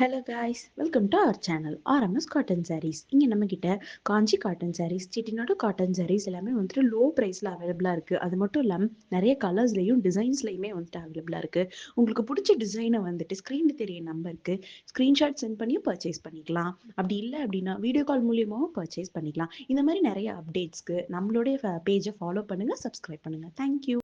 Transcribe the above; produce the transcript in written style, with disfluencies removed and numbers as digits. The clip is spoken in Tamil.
Hello guys, welcome to our channel RMS cotton sarees. இங்கே நம்மக்கிட்ட காஞ்சி காட்டன் சாரீஸ், செட்டிநாடு காட்டன் சாரீஸ் எல்லாமே வந்துட்டு லோ ப்ரைஸில் அவைலபிளாக இருக்குது. அது மட்டும் இல்லாமல் நிறைய கலர்ஸ்லையும் டிசைன்ஸ்லையுமே வந்துட்டு அவைலபிளாக இருக்குது. உங்களுக்கு பிடிச்ச டிசைனை வந்துட்டு ஸ்க்ரீனில் தெரிய நம்பருக்கு ஸ்க்ரீன்ஷாட் சென்ட் பண்ணி பர்ச்சேஸ் பண்ணிக்கலாம். அப்படி இல்லை அப்படின்னா வீடியோ கால் மூலியமாகவும் பர்ச்சேஸ் பண்ணிக்கலாம். இந்த மாதிரி நிறைய அப்டேட்ஸ்க்கு நம்மளுடைய பேஜை ஃபாலோ பண்ணுங்கள், சப்ஸ்கிரைப் பண்ணுங்கள். தேங்க்யூ.